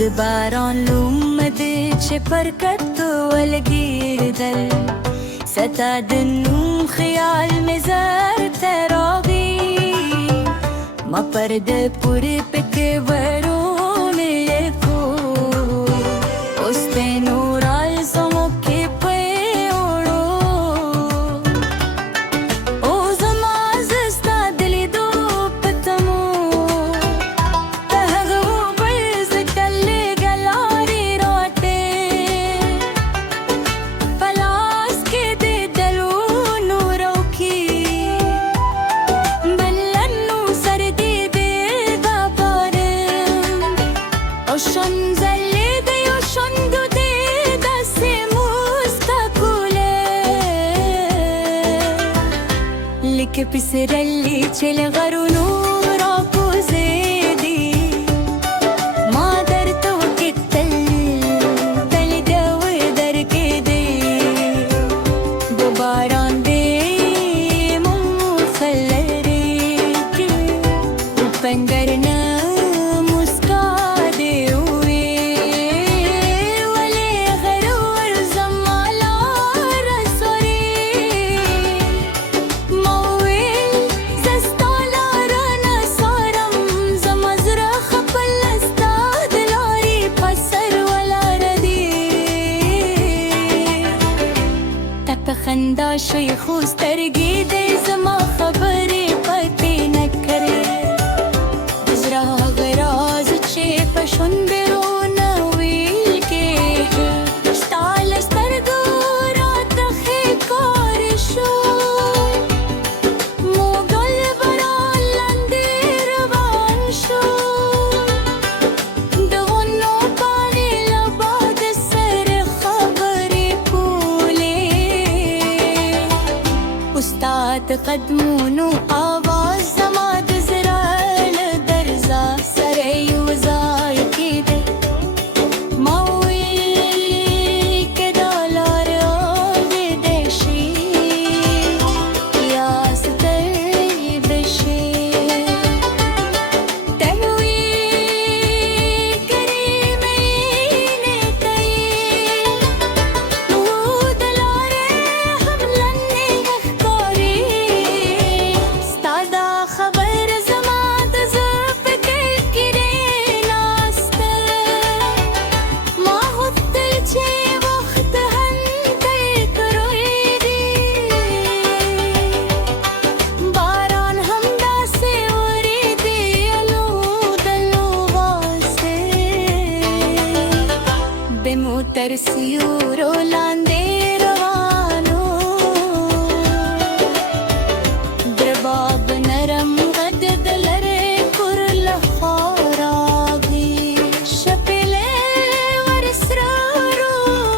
د باران لومد چې پر کتو ولګېدل ستا د نوم خیال مې زر ته راغی ما پر د پورې پکې ورونه لیکو اوس په نور زمو کې پیوړو او زما زستا د لیدو په تمو د هغه بل ذکر لږه لارې راټې په لاس کې د دلونو روکي بلنو سر دې دا بارم او شنځلې د یو شونډو دې داسې موسکا کوله لکه پسرلی چې له غرونو راکوزېدي ما درته وکتل تل د ودرکې دی د باران دې مخلرې کړې پنګر نه مسکا دې وې ولې غرور زما لاره سوري ما ویل زه ستا لاره نه څارم زما زړه خپل ستا د لارې په سر ولاړه دی ته په خندا شوې خو سترګې دې زما خبرې پټې نه کړې د زړه هغه راز چې په شونډو نه ویل کېږي ستا له سترګو راته ښکار شو موږل باران لاندې روان شو د ونو پاڼې له باد سره خبرې کولې استاد قدمونو آواز زما د زړه له درزا سره یو ځای کېده ما ویل که دا لار اورېدی شي یا ستړی به شي ته ویل کریم مینې ته یې د لارې هم لنډې ښکاري ستا دا خبر زما د زړه په کل کې ناسته ما غوښتل چې وخت هلته کرویږي باران همداسې ورېدی الودلو واسطې د موټر سیورو لاندې روانو درباب نرم غد د لرې کور له خوا راغی شپېلې ور سره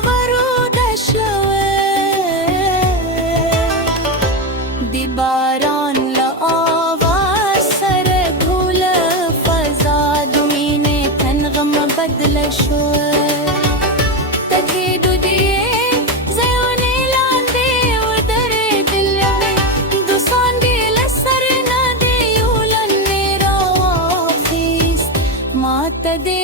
وروده شوې د باران له آواز سره ګوله فضا د مینې تنغم بدله شوه تکېدو دې ځایونې لاندې ودرېدلې دوستان دې له سر نه دې یو لنې راواخیست ما ته دې